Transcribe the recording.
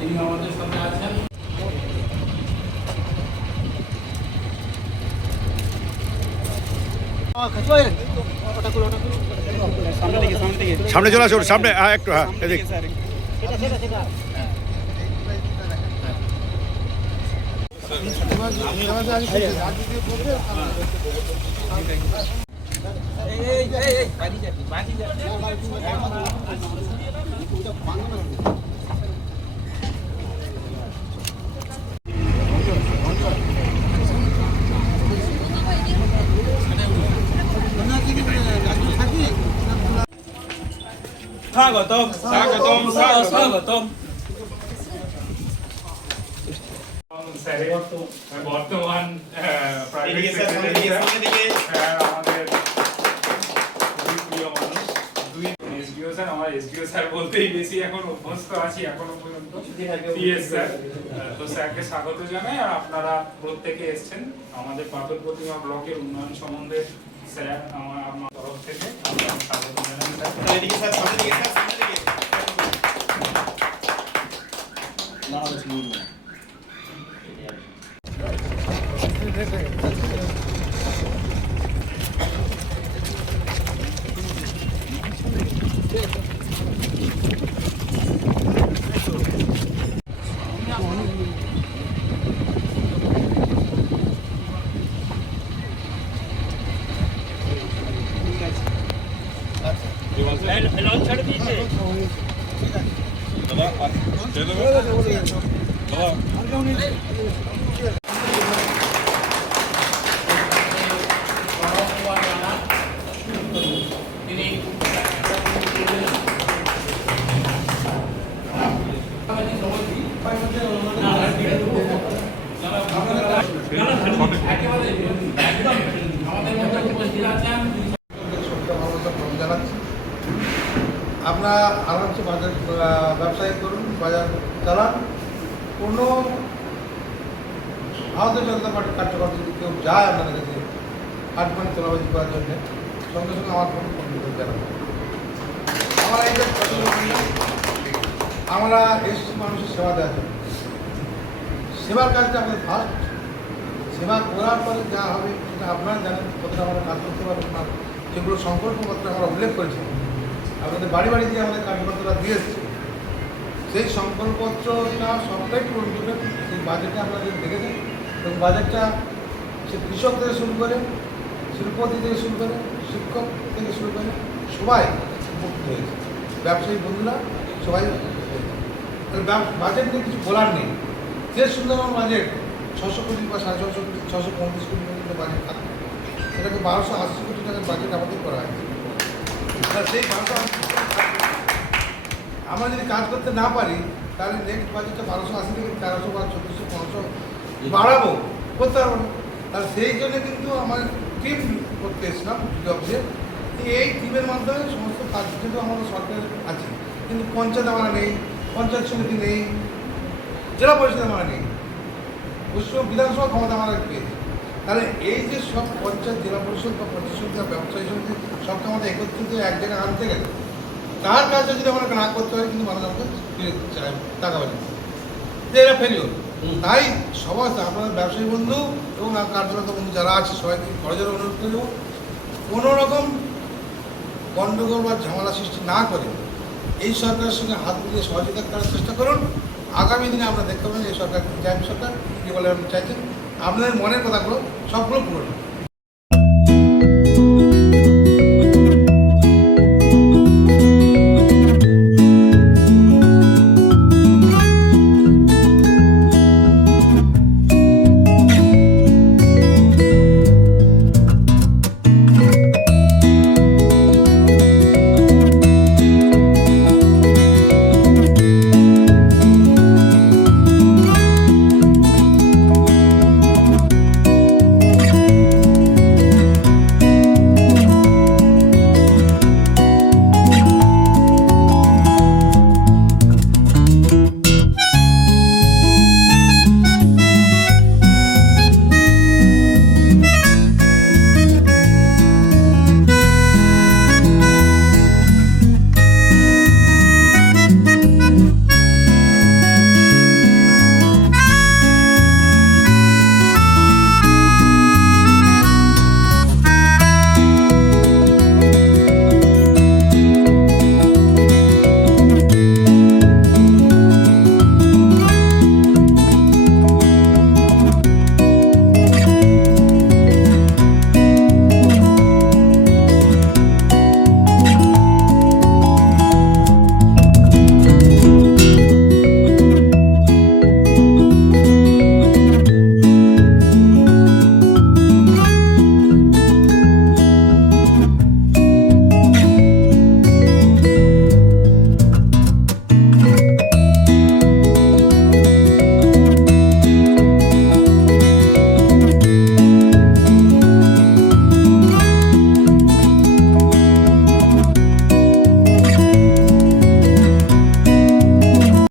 তিনি আমাদের সাথে আছেন। সামনে চলে আসুন, সামনে একটু, হ্যাঁ এদিকে। স্বাগতম স্বাগতম স্বাগতম। বর্তমান প্রাইভেট সেক্রেটারি আমাদের খুবই প্রিয় মানুষ। দুই এসডিও স্যার, আমার এসডিও স্যার বলতেই বেশি এখন অভ্যস্ত আছি এখনো পর্যন্ত। পিএস স্যার, তো স্যারকে স্বাগত জানাই। আর আপনারা প্রত্যেকে এসেছেন আমাদের পাথর প্রতিমা ব্লকের উন্নয়ন সম্বন্ধে স্যার আমার তরফ থেকে স্বাগত জানাই স্যার। আমরা আরামসে বাজার ব্যবসায়ী করুন, বাজার চালান। কোনো ভারতীয় জনতা পার্টির কার্যকর্তা যদি কেউ যায় আপনাদের কাছে কাঠমানি তোলাবাজি করার জন্যে, সঙ্গে সঙ্গে আমার কোনো কর্মীদের জানাবো। আমরা এইটা আমরা এসছি মানুষের সেবা দেওয়ার জন্য। সেবার কাজটা আমাদের ফার্স্ট। সেবা করার পরে যা হবে সেটা আপনারা জানেন, কতটা আমরা কাজ করতে পারবো না, সেগুলো সংকল্পপত্রে আমরা উল্লেখ করেছি। আপনাদের বাড়ি বাড়ি দিয়ে আমাদের কার্যকর্তারা দিয়ে এসছে, সেই সংকল্পপত্রটা সবটাই পূরণ করবেন। সেই বাজেটটা আপনাদের দেখেছেন, এবং বাজেটটা সে কৃষক থেকে শুরু করে, শিল্পপতি থেকে শুরু করে, শিক্ষক থেকে শুরু করে সবাই উপকৃত হয়েছে। ব্যবসায়ী বন্ধুরা সবাই বাজেট নিয়ে কিছু বলার নেই। যে সুন্দরবন বাজেট 600 কোটি বা 650 কোটি, 635 কোটি পর্যন্ত বাজেট থাকে, সেটাকে 1280 কোটি টাকার বাজেট আমাদের করা হয়েছে। সেই আমরা যদি কাজ করতে না পারি, তাহলে নেক্সট বাজেটটা 1280 থেকে 1300 বা 1400 1500 বাড়াবো, করতে পারবো না। তাহলে সেই জন্য কিন্তু আমার টিম করতে এসেছিলাম জবসে। এই টিমের মাধ্যমে সমস্ত কাজ কিন্তু আমাদের সরকার আছে, কিন্তু পঞ্চায়েত আমরা নেই, পঞ্চায়েত সমিতি নেই, জেলা পরিষদ আমরা নেই, পশ্চিমবঙ্গ বিধানসভা ক্ষমতা আমরা পেয়েছি। তাহলে এই যে সব পঞ্চায়েত, জেলা পরিষদ বা পঞ্চায়েত সমিতি বা ব্যবসায়ী সমিতি সবকে আমাদের একত্রিত এক জায়গায় আনতে গেলে তার কাজটা যদি আমরা না করতে পারি, কিন্তু মানুষ আমাকে ফিরে টাকা পারি যে এরা ফেরিও। তাই সবাই আপনাদের ব্যবসায়ী বন্ধু এবং কার্যকর্তা বন্ধু যারা আছে সবাইকে খরচের অনুরোধ করব, কোনো রকম গণ্ডগোল বা ঝামেলা সৃষ্টি না করে এই সরকারের সঙ্গে হাত মিলিয়ে সহযোগিতা করার চেষ্টা করুন। আগামী দিনে আমরা দেখতে পাবেন এই সরকার টাইম সরকার কী বলে আপনি চাইছেন, আপনাদের মনের কথাগুলো সবগুলো পূরণ।